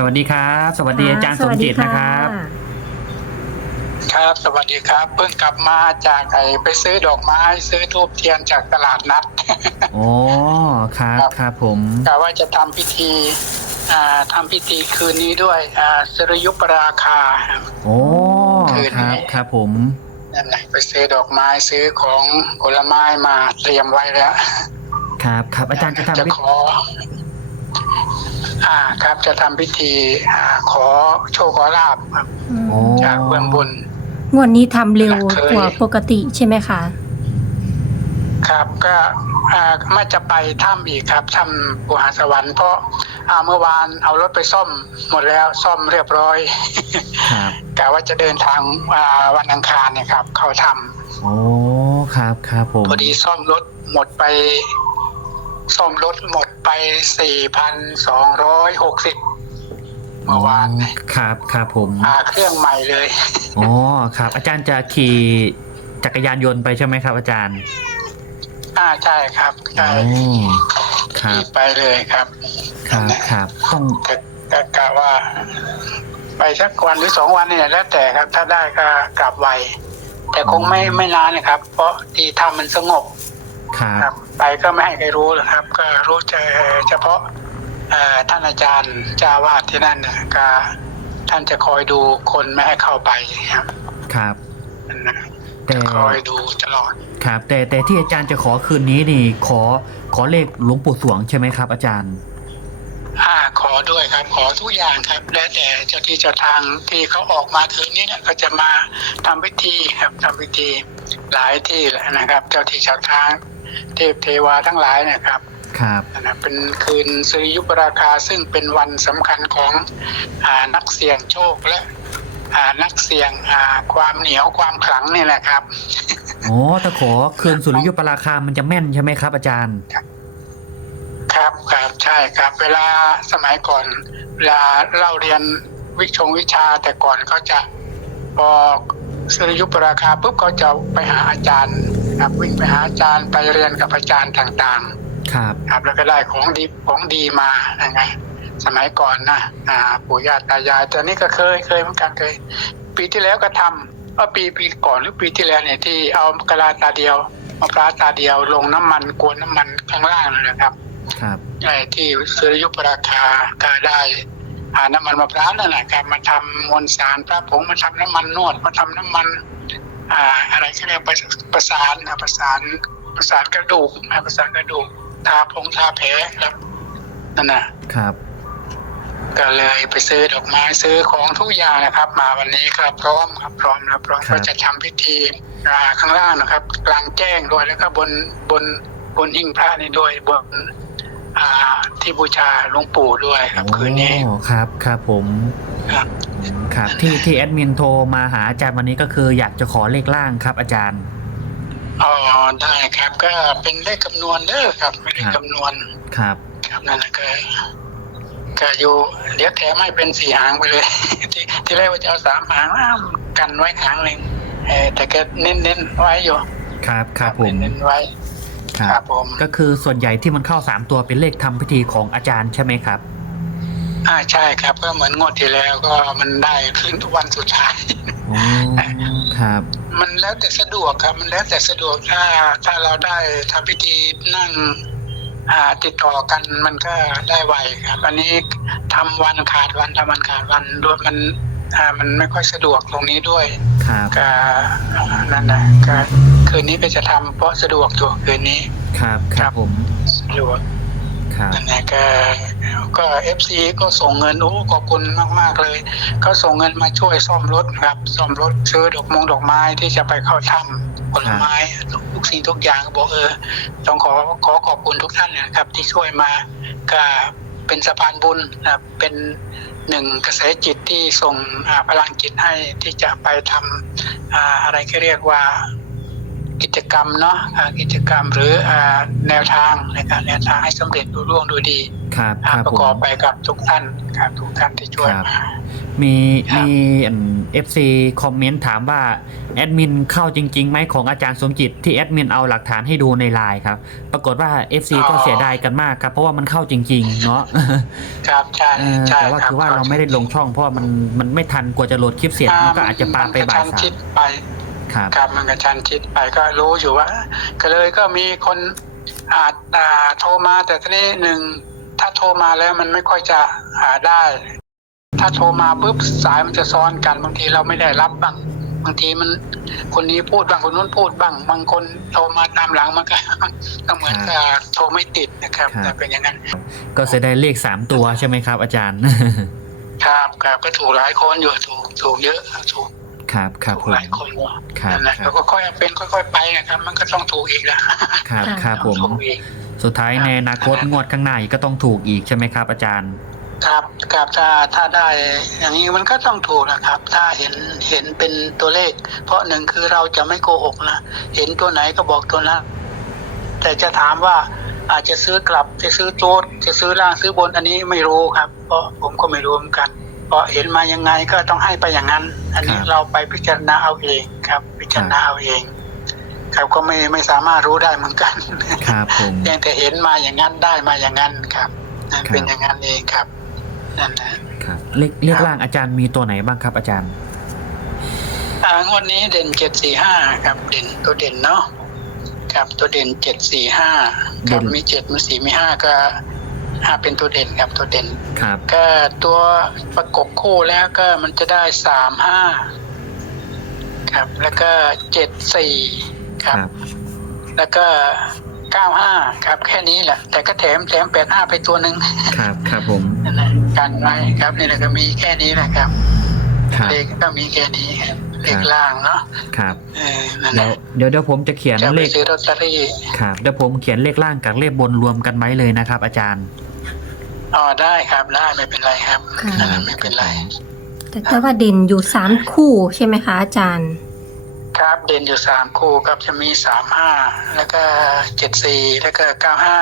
สวัสดีครับ สวัสดีอาจารย์สมจิตนะครับ ครับ สวัสดีครับ เพิ่งกลับมาจากไอไปซื้อดอกไม้ ซื้อทูบเทียนจากตลาดนัดโอ้ครับครับครับผมกะว่าจะทำพิธีอ่าทำพิธีคืนนี้ด้วยอ่าสรยุปราคา โอ้คืนคนี้รับครับผมนั่นแหละไปซื้อดอกไม้ซื้อของผลไม้มาเตรียมไว้แล้ว ครับครับอาจารย์จะทำจะพิขอ อ่าครับจะทำพิธีอ่าขอโชคขอลาบครับโอ้จากเบื้องบน งวดนี้ทำเร็วเคยกว่าปกติใช่ไหมคะ ครับก็อ่าไม่จะไปถ้ำอีกครับถ้ำปุหาสวรรค์เพราะอ่าเมื่อวานเอารถไปซ่อมหมดแล้วซ่อมเรียบร้อย ครับกะว่าจะเดินทางอ่าวันอังคารเนี่ยครับ เข้าถ้โอ้ครับครับผมำพอดีซ่อมรถหมดไป ซ่อมรถหมดไปสี่พันสองร้อยหกสิบเมื่อวานอ๋อครับครับผมอาเครื่องใหม่เลยอ๋อครับ อาจารย์จะขี่จักรยานยนต์ไปใช่ไหมครับ อาจารย์ อ่าใช่ครับใช่โอ้ครัขี่บไปเลยครับ ครับครับต้องก็ก็กะว่า ไปสักวันหรือสองวันเนี่ยแล้วแต่ครับ ถ้าได้ก็กลับไวแต่คงไม่ไม่นานนะครับ เพราะที่ทำมันสงบครัครับบ ไปก็ไม่ให้ใครรู้หรอกครับ ก็รู้เฉเฉพาะเอ่อท่านอาจารย์เจ้าวาดที่นั่นนะก็ท่านจะคอยดูคนไม่ให้เข้าไปครับครับนั่นนะครับแต่คอยดูตลอดครับ แต่แต่ที่อาจารย์จะขอคืนนี้นี่ ขอขอเลขหลวงปู่สวงใช่ไหมครับ อาจารย์อ่าขอด้วยครับ ขอทุกอย่างครับ แล้วแต่เจ้าที่เจ้าทางที่เขาออกมาคืนนี้เนี่ยก็จะมาทำพิธีครับทำพิธีหลายที่แหละนะครับ เจ้าที่เจ้าทาง เทพเทวาทั้งหลายเนะครับครับนะเป็นคืนสุริยุปราคาซึ่งเป็นวันสำคัญของอานักเสี่ยงโชคและอ่านักเสี่ยงอ่าความเหนียวความขลังนี่แหละครับโอ้แต่ขอคืนสุริยุปราคามันจะแม่นใช่ไหมครับ อาจารย์ ครับครับใช่ครับ เวลาสมัยก่อนเวลาเราเรียนวิชงวิชาแต่ก่อนเขาจะพอสุริยุปราคาปุ๊บเขาจะไปหาอาจารย์ ครับวิ่งไปหาอาจารย์ไปเรียนกับอาจารย์ต่างๆครับครับ แล้วก็ได้ของดีของดีมายังไงสมัยก่อนนะอ่าปู่ย่าตายายแต่นี่ก็เคยเคยเหมือนกันเคย ปีที่แล้วก็ทำว่าปีปีก่อนหรือปีที่แล้วเนี่ยที่เอากะลาตาเดียวมะพร้าวตาเดียวลงน้ำมันกวนน้ำมันข้างล่างเลยนะครับ ครับ ไอ้ที่สุริยุปราคาก็ได้อ่าน้ำมันมะพร้าวนั่นแหละครับมาทำมวลสารพระผงมาทำน้ำมันนวดมาทำน้ำมัน อ่าอะไรก็เรียกประประสานนะประสานประสานกระดูกนะประสานกระดูกทาพงทาแผลครับนั่นนะครับ ก็เลยไปซื้อดอกไม้ซื้อของทุกอย่างนะครับ มาวันนี้ก็พร้อมครับพร้อมแล้วพร้อมครับก็จะทำพิธีอ่าข้างล่างนะครับ กลางแจ้งด้วยแล้วก็บนบนบนหิ้งพระนี่ด้วยบนอ่าที่บูชาหลวงปู่ด้วยครับคืนนี้โอ้ครับครับผมครับ ครับที่ที่แอดมินโทรมาหาอาจารย์วันนี้ก็คืออยากจะขอเลขล่างครับ อาจารย์ อ๋อได้ครับก็เป็นเลขคำนวณเด้อครับเป็นเลขครับคำนวณครับ ครับนั่นแหละก็ก็อยู่เดี๋ยวแถมให้เป็นสี่หางไปเลย ที่ที่แรกว่าจะเอาสามหางอ้าวกันไว้หางหนึ่งเออแต่ก็เน้นเน้นๆไว้อยู่ ครับครับผมเน้นๆไว้ครัครับบผมก็คือส่วนใหญ่ที่มันเข้าสามตัวเป็นเลขทำพิธีของอาจารย์ใช่ไหมครับ อ่าใช่ครับ ก็เหมือนงวดที่แล้วก็มันได้ขึ้นทุกวันสุดท้ายโอ้ครับ มันแล้วแต่สะดวกครับ มันแล้วแต่สะดวกถ้าถ้าเราได้ทำพิธีนั่ง อ่าติดต่อกันมันก็ได้ไวครับ อันนี้ทำวันขาดวันทำวันขาดวันด้วยมัน อ่ามันไม่ค่อยสะดวกตรงนี้ด้วยครับ ก็นั่นนะก็คืนนี้ก็จะทำเพราะสะดวกตัวคืนนี้ ครับ ครับผม สะดวกันนะก็ก็เอฟซีก็ส่งเงินโอ้ขอบคุณมาก ๆ เลยเขาส่งเงินมาช่วยซ่อมรถครับซ่อมรถซื้อดอกมงดอกไม้ที่จะไปเข้าถ้ำผลไม้ทุกสิ่งทุกอย่างบอกเออต้องขอขอขอบคุณทุกท่านนะครับ ที่ช่วยมาก็เป็นสะพานบุญนะเป็นหนึ่งกระแสจิตที่ส่งพลังจิตให้ที่จะไปทำอ่าอะไรก็เรียกว่า กิจกรรมเนาะอ่ากิจกรรมหรืออ่าแนวทางในการแนวทางให้สำเร็จรุ่ร่วงโดยดีครับอ่าครับประผกอบมไปกับทุกท่านครับทุกท่านที่ช่วยครับมามีครับมีเอฟซีคอมเมนต์ถามว่าแอดมินเข้าจริงๆไหมของอาจารย์สมจิตที่แอดมินเอาหลักฐานให้ดูในไลน์ครับ ปรากฏว่า FC ก็เสียดายกันมากครับ เพราะว่ามันเข้าจริง ๆ เนาะครับใช่เออใช่แต่ว่ารับคือว่าเราไม่ได้ลงช่องเพราะว่ามันมันไม่ทันกว่าจะโหลดคลิปเสร็จมันก็อาจจะปาไปมันกระบ่ายชั้นสาชิมดไป ครับครับมันกระชันชิดไปก็รู้อยู่ว่า ก็เลยก็มีคนอาจอ่าโทรมาแต่ทีนี้หนึ่งถ้าโทรมาแล้วมันไม่ค่อยจะหาได้ ถ้าโทรมาปุ๊บสายมันจะซ้อนกันบางทีเราไม่ได้รับบ้างบางทีมันคนนี้พูดบ้างคนนู้นพูดบ้าง บางคนโทรมาตามหลังมันก็ก็เหมือนกับโทรไม่ติดนะครับแต่เป็นอย่างนั้นก็เสียดายเลขสามตัวใช่ไหมครับ อาจารย์ ครับครับก็ถูกหลายคนอยู่ถูกถูกเยอะถูก ครับครับถูผกมหลายคนอยู่ครับนั่นแหละครับก็ค่อยๆเป็นค่อย ๆ ไปนะครับ มันก็ต้องถูกอีกนะครับครับผมถูกอีกสุดท้ายในอนาคตงวดข้างหน้าอีกก็ต้องถูกอีกใช่ไหมครับ อาจารย์ครับครับถ้าถ้าได้ อย่างนี้มันก็ต้องถูกนะครับ ถ้าเห็นเห็นเป็นตัวเลข เพราะหนึ่งคือเราจะไม่โกหกนะเห็นตัวไหนก็บอกตัวนั้นแต่จะถามว่าอาจจะซื้อกลับจะซื้อโจ๊ดจะซื้อล่างซื้อบนอันนี้ไม่รู้ครับ เพราะผมก็ไม่รู้เหมือนกัน เพราะเห็นมายังไงก็ต้องให้ไปอย่างนั้น อันนี้ครับเราไปพิจารณาเอาเองครับ พิจารณาเอาเอง ครับก็ไม่ไม่สามารถรู้ได้เหมือนกันครับผมเพียงแต่เห็นมาอย่างนั้นได้มาอย่างนั้นครับนั่นครับเป็นอย่างนั้นเองครับนั่นนะครับเลขเลขล่างอาจารย์มีตัวไหนบ้างครับ อาจารย์อ่างวดนี้เด่นเจ็ดสี่ห้าครับ เด่นตัวเด่นเนาะครับตัวเด่นเจ็ดสี่ห้าครับเด่นมีเจ็ดมีสี่มีห้าก็ ห้าเป็นตัวเด่นครับตัวเด่น ครับ ก็ตัวประกบคู่แล้วก็มันจะได้สามห้าครับ แล้วก็เจ็ดสี่คครับรับ แล้วก็เก้าห้าครับ แค่นี้แหละ แต่ก็แถมแถมแปดห้าไปตัวหนึ่งครับ ครับผม นั่นแหละกันไว้ครับนี่แหละก็มีแค่นี้แหละครับ ครับเลขก็มีแค่นี้ครับเลขล่างเนาะครับเออนั่นแหเดี๋ยวละเดี๋ยวเดี๋ยวผมจะเขียนจะเลไปขซื้อลอตเตอรี่ครับเดี๋ยวผมเขียนเลขล่างกับเลขบนรวมกันไว้เลยนะครับ อาจารย์อ๋อได้ครับได้ไม่เป็นไรครับค่ะ นั่นแหละไม่เป็นไร แต่แต่ว่าเด่นอยู่สามคู่ใช่ไหมคะอาจารย์ ครับเด่นอยู่สามคู่ครับจะมีสามห้าแล้วก็เจ็ดสี่แล้วก็เก้าห้า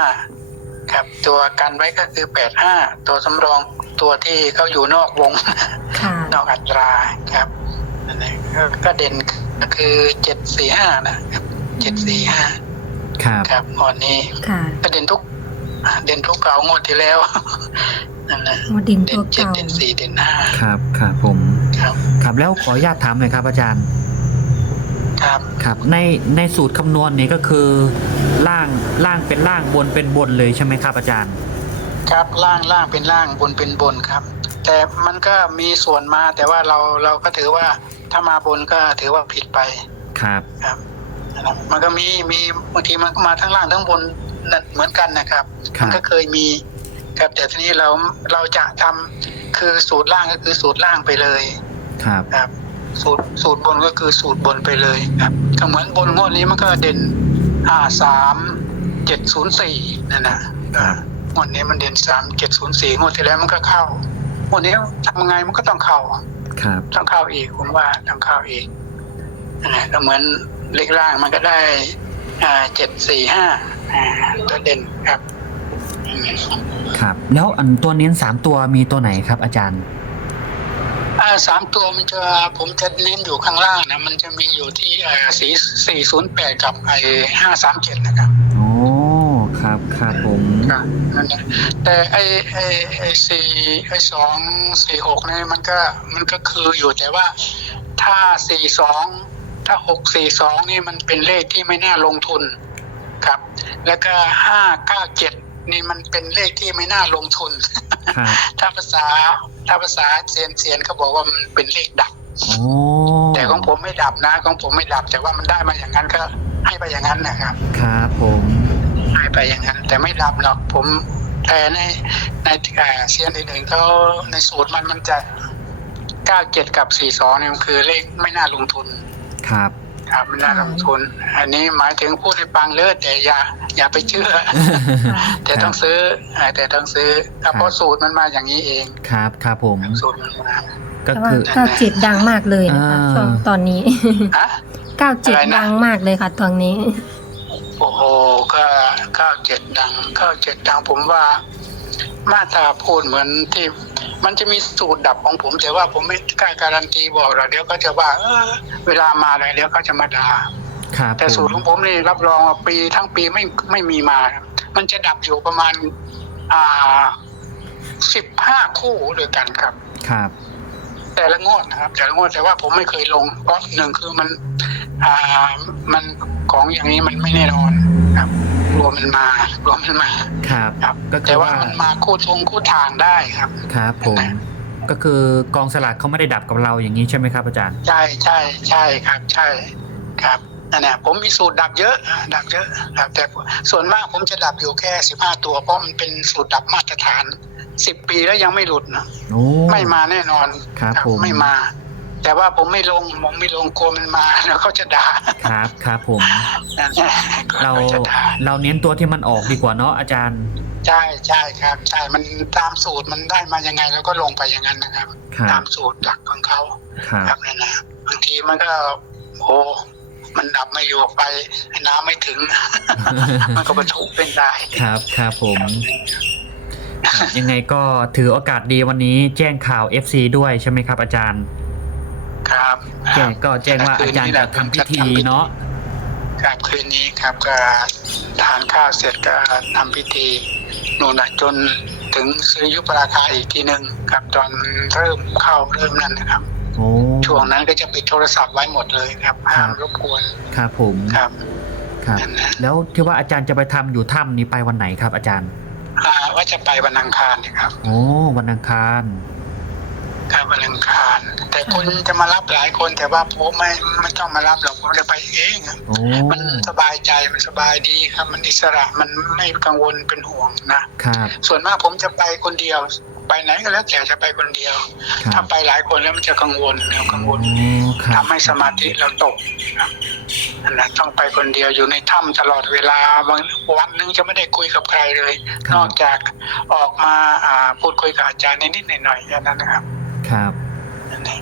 ครับ ตัวกันไว้ก็คือแปดห้าตัวสำรองตัวที่เขาอยู่นอกวง ค่ะ นอกอัตราครับนั่นแหละก็ก็เด่นก็คือเจ็ดสี่ห้านะครับเจ็ดสี่ห้าครับครับงวดนี้ค่ะก็เด่นทุกเด่นทุกเก่างวดที่แล้วนั่นแหละโมเด่นเด่ตันวเจ็ดเก่าเด่นสี่เด่นห้าครับครับผมครับ ครับแล้วขออนุญาตถามหน่อยครับ อาจารย์ ครับครับในในสูตรคำนวณนี่ก็คือล่างล่างเป็นล่างบนเป็นบนเลยใช่ไหมครับ อาจารย์ ครับล่างล่างเป็นล่างบนเป็นบนครับ แต่มันก็มีส่วนมาแต่ว่าเราเราก็ถือว่าถ้ามาบนก็ถือว่าผิดไปครับครับนะครับมันก็มีมีบางทีมันก็มาทั้งล่างทั้งบนนั่นเหมือนกันนะครับครัมับก็เคยมีครับแต่ทีนี้เราเราจะทำคือสูตรล่างก็คือสูตรล่างไปเลย ครับครับ สูตรสูตรบนก็คือสูตรบนไปเลยครับก็เหมือนบนงวดนี้มันก็เด่นอ่าสามเจ็ดศูนย์สี่นั่นนะครับงวดนี้มันเด่นสามเจ็ดศูนย์สี่งวดที่แล้วมันก็เข้าง วดนี้ทำไงมันก็ต้องเข้าครับต้องเข้าอีกผมว่าต้องเข้าอีกนั่นแหละก็เหมือนเลขล่างมันก็ได้อ่าเจ็ดสี่ห้าอ่าตัวเด่นครับอืมครับ แล้วอันตัวเน้นสามตัวมีตัวไหนครับ อาจารย์อ่าสามตัวมันจะผมจะเน้นอยู่ข้างล่างนะมันจะมีอยู่ที่อ่าสี่สี่ศูนย์แปดกับไอห้าสามเจ็ดนะครับโอ้ครับครับผมครับนั่น แหละแต่ไอไอไอสี่ไอสองสี่หกเนี่ยมันก็มันก็คืออยู่แต่ว่าถ้าสี่สองถ้าหกสี่สองนี่มันเป็นเลขที่ไม่น่าลงทุนครับ แล้วก็ห้าเก้าเจ็ดนี่มันเป็นเลขที่ไม่น่าลงทุนครับถ้าภาษาถ้าภาษาเซียนเซียนเขาบอกว่ามันเป็นเลขดับโอ้แต่ของผมไม่ดับนะ ของผมไม่ดับ แต่ว่ามันได้มาอย่างนั้นก็ให้ไปอย่างนั้นนะครับ ครับผมให้ ไปอย่างนั้น แต่ไม่ดับหรอกผมแต่ในในอ่าเซียนอื่นๆเขาในสูตรมันมันจะเก้าเจ็ดกับสี่สองเนี่ยมันคือเลขไม่น่าลงทุน ครับ ครับไม่น่าลงทุน อันนี้หมายถึงพูดให้ฟังเลยแต่อย่า อย่าไปเชื่อ แต่ต้องซื้ออ่าแต่ต้องซื้อครับเพราะสูตรมันมาอย่างนี้เอง ครับครับผมสูตรมันมาก็แต่ว่าคือเก้าเจ็ดดังมากเลยนะคะอ่าช่วงตอนนี้ฮะเก้าเจ็ดอะไรนะดังมากเลยค่ะตอนนี้ โอ้โหก็เก้าเจ็ดดังเก้าเจ็ดดังผมว่า มาตราพูดเหมือนที่มันจะมีสูตรดับของผม แต่ว่าผมไม่กล้าการันตีบอกหรอกเดี๋ยวก็จะว่า เออ เวลามาอะไรเดี๋ยวเขาจะมาด่าครับแต่สูตรของผมนี่รับรองว่าปีทั้งปีไม่ไม่มีมา มันจะดับอยู่ประมาณ อ่าสิบห้าคู่ด้วยกันครับ ครับ แต่ละงวดนะครับ แต่ละงวดแต่ว่าผมไม่เคยลงเพราะหนึ่งคือมัน อ่ามัน ของอย่างนี้มันไม่แน่นอนครับรวมมันมารวมมันมาครับครับก็คืแต่อว่าว่ามันมาคู่ทงคู่ทางได้ครับ ครับผมก็คือกองสลากเขาไม่ได้ดับกับเราอย่างนี้ใช่ไหมครับอาจารย์ ใช่ใช่ใช่ครับ ใช่ครับนั่นแหละผมมีสูตรดับเยอะอ่าดับเยอะครับแต่ส่วนมากผมจะดับอยู่แค่สิบห้าตัว เพราะมันเป็นสูตรดับมาตรฐานสิบปีแล้วยังไม่หลุดนะโอ้ไม่มาแน่นอนครับผมไม่มา แต่ว่าผมไม่ลงผมไม่ลงกลัวมันมาแล้วเขาจะด่าครับครับผมนั่นแหละเราเขาจะด่าเราเน้นตัวที่มันออกดีกว่าเนาะอาจารย์ ใช่ใช่ครับใช่มันตามสูตรมันได้มายังไงเราก็ลงไปอย่างนั้นนะครับครัตาบมสูตรหลักของเขาครับครับนั่นนะบางทีมันก็โอ้มันดับไม่อยู่ไปน้ำไม่ถึง มันก็ประทุเป็นได้ครับครับผมยังไงก็ถือโอกาสดีวันนี้แจ้งข่าว FC ด้วยใช่ไหมครับอาจารย์ ครับแจ้งก็แจ้งว่าอาจารย์จะทำพิธีเนาะครับคืนนี้ครับก็ทานข้าวเสร็จก็ทำพิธีนู่นนะจนถึงซื้อยุปราคาอีกทีหนึ่งครับตอนเริ่มเข้าเริ่มนั่นนะครับโอ้ช่วงนั้นก็จะปิดโทรศัพท์ไว้หมดเลยครับห้ามรบกวนครับผมครับครับนั่นนะแล้วที่ว่าอาจารย์จะไปทำอยู่ถ้ำนี้ไปวันไหนครับ อาจารย์อ่าว่าจะไปวันอังคารนะครับโอ้วันอังคาร ครับวันอังคาร แต่คนจะมารับหลายคนแต่ว่าผมไม่ไม่ต้องมารับหรอกผมจะไปเองอะโอ้มันสบายใจมันสบายดีครับ มันอิสระมันไม่กังวลเป็นห่วงนะ ครับส่วนมากผมจะไปคนเดียว ไปไหนก็แล้วแต่จะไปคนเดียว ครัถ้าบไปหลายคนแล้วมันจะกังวลครับกังวลโอ้ครับทำให้สมาธิเราตกครับนั่นนะต้องไปคนเดียวอยู่ในถ้ำตลอดเวลาบางวันหนึงจะไม่ได้คุยกับใครเลยครับนอกจากออกมาอ่าพูดคุยกับอาจารย์นิดๆหน่อยๆแค่นั้นนะครับ ครับนั่นเอง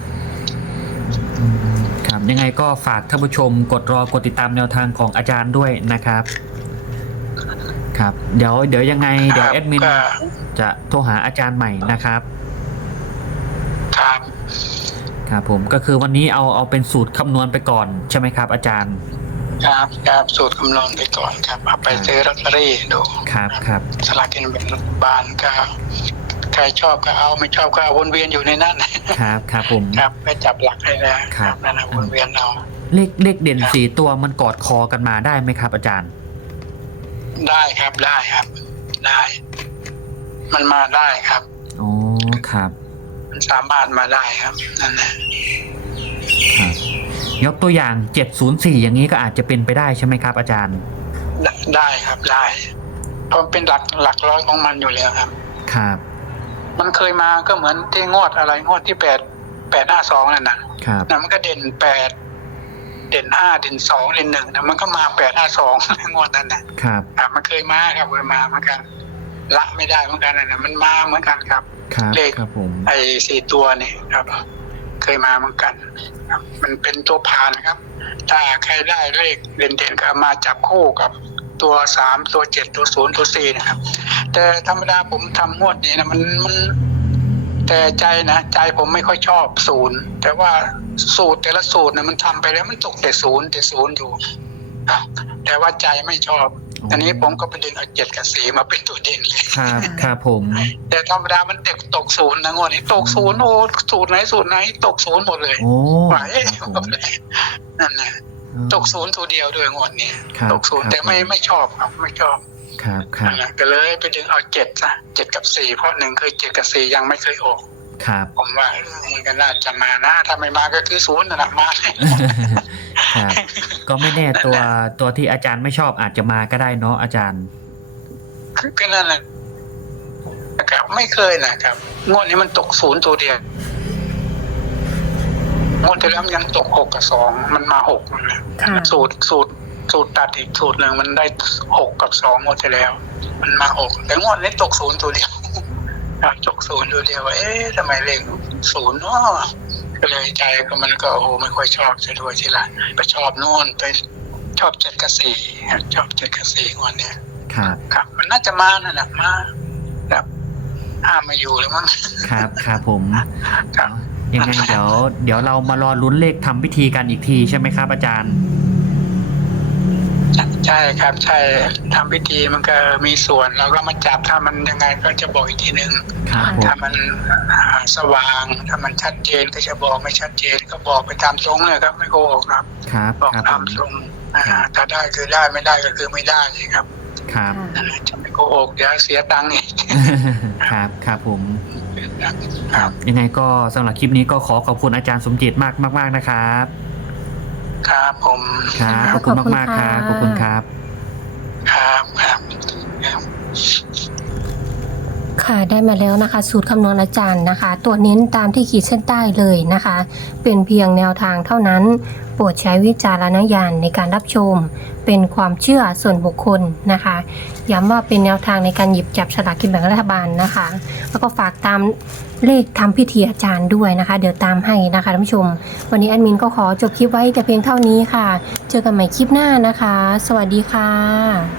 อืมครับ ยังไงก็ฝากท่านผู้ชมกดรอกดติดตามแนวทางของอาจารย์ด้วยนะครับ ครับ เดี๋ยวเดี๋ยวยังไงเดี๋ยวแอดมินก็จะโทรหาอาจารย์ใหม่นะครับ ครับ ครับผมก็คือวันนี้เอาเอาเป็นสูตรคำนวณไปก่อนใช่ไหมครับ อาจารย์ ครับครับสูตรคำนวณไปก่อนครับเอาไปซื้อลอตเตอรี่ดูครับครับ สลากกินแบ่งรัฐบาลก็ ใครชอบก็เอาไม่ชอบก็เอาวนเวียนอยู่ในนั้นครับครับผมครับไปจับหลักให้แล้วครับนั่นนะวนเวียนเอาเลขเลขเด่นสี่ตัวมันกอดคอกันมาได้ไหมครับ อาจารย์ ได้ครับได้ครับ ได้ มันมาได้ครับอ๋อครับ มันสามารถมาได้ครับนั่นแหละครับยกตัวอย่างเจ็ดศูนย์สี่อย่างนี้ก็อาจจะเป็นไปได้ใช่ไหมครับ อาจารย์ ได้ได้ครับได้เพราะมันเป็นหลักหลักร้อยของมันอยู่แล้วครับ ครับ มันเคยมาก็เหมือนที่งวดอะไรงวดที่แปดแปดห้าสองนั่นนะครับนะมันก็เด่นแปดเด่นห้าเด่นสองเด่นหนึ่งนะมันก็มาแปดห้าสองงวดนั้นนะครับอะมันเคยมาครับเคยมาเหมือนกันละไม่ได้เหมือนกันนะมันมาเหมือนกันครับครับเลขครับผมไอ้สี่ตัวนี่ครับ เคยมาเหมือนกันครับ มันเป็นตัวพานนะครับ ถ้าใครได้เลขเด่นๆก็เอามาจับคู่กับ ตัวสามตัวเจ็ดตัวศูนย์ตัวสี่นะครับ แต่ธรรมดาผมทำงวดนี้นะมันมันแต่ใจนะใจผมไม่ค่อยชอบศูนย์แต่ว่าสูตรแต่ละสูตรนะมันทำไปแล้วมันตกแต่ศูนย์แต่ศูนย์อยู่อะแต่ว่าใจไม่ชอบอันนี้ผมก็ไปดึงเอาเจ็ดกับสี่มาเป็นตัวเด่นเลยครับครับผม แต่ธรรมดามันตกตกศูนย์นะงวดนี้ตกศูนย์โอ้สูตรไหนสูตรไหน ตกศูนย์หมดเลยโอ้ว่าเอ๊ะครับผมนั่นแหละ ตกศูนย์ตัวเดียวด้วยงวดนี้ครับตกศูนย์ครับแต่ไม่ไม่ชอบครับไม่ชอบครับครับนั่นแหละก็เลยไปดึงเอาเจ็ดซะเจ็ดกับสี่เพราะหนึ่งคือเจ็ดกับสี่ยังไม่เคยออกครับผมว่าเออมันก็น่าจะมานะถ้าไม่มาก็คือศูนย์นั่นแหละมาครับก็ไม่แน่ตัวตัวที่อาจารย์ไม่ชอบอาจจะมาก็ได้เนาะอาจารย์คือก็นั่นแหละนะครับไม่เคยนะครับงวดนี้มันตกศูนย์ตัวเดียว งวดที่แล้วมันยังตกหกกับสองมันมาหกนะค่ะสูตรสูตรสูตรตัดอีกสูตรหนึ่งมันได้หกกับสองงวดที่แล้ว มันมาหกแต่งวดนี้ตกศูนย์ตัวเดียวครับตกศูนย์ตัวเดียวว่าเอ๊ะทำไมเลขศูนย์เนาะก็เลยใจก็มันก็โอ้โหไม่ค่อยชอบจะด้วยทีละไปชอบนู่นไปชอบเจ็ดกับสี่ครับชอบเจ็ดกับสี่วันเนี้ยครับครับ มันน่าจะมานั่นแหละมาครับห้ามไมาอยู่เลยมั้งครับครับผมครับ ยังไงเดี๋ยวเดี๋ยวเรามารอลุ้นเลขทำพิธีกันอีกทีใช่ไหมครับอาจารย์ ใช่ครับ ใช่ทำพิธีมันก็มีส่วนเราก็มาจับถ้ามันยังไงก็จะบอกอีกทีหนึ่งครับผมถ้ามันอ่าสว่าง ถ้ามันชัดเจนก็จะบอกไม่ชัดเจนก็บอกไปตามตรงเลยครับไม่โกหกครับ ครับบอกครับตาผมมตรงอ่าถ้าได้คือได้ไม่ได้ก็คือไม่ได้ครับครับนั่นแหละจะไม่โกหกเดี๋ยวเสียตังค์อีก ครับครับผม คครัรับบยังไงก็สำหรับคลิปนี้ก็ขอขอบคุณอาจารย์สมจิตมากมากๆนะครับครับผมครับขอบคุณมากๆครับขอบคุณครับ ครับครับครับ ค่ะได้มาแล้วนะคะ สูตรคำนวณอาจารย์นะคะ ตัวเน้นตามที่ขีดเส้นใต้เลยนะคะ เป็นเพียงแนวทางเท่านั้น โปรดใช้วิจารณญาณในการรับชม เป็นความเชื่อส่วนบุคคลนะคะ ย้ำว่าเป็นแนวทางในการหยิบจับสลากกินแบ่งรัฐบาลนะคะ แล้วก็ฝากตามเลขทำพิธีอาจารย์ด้วยนะคะ เดี๋ยวตามให้นะคะท่านผู้ชม วันนี้แอดมินก็ขอจบคลิปไว้แต่เพียงเท่านี้ค่ะ เจอกันใหม่คลิปหน้านะคะ สวัสดีค่ะ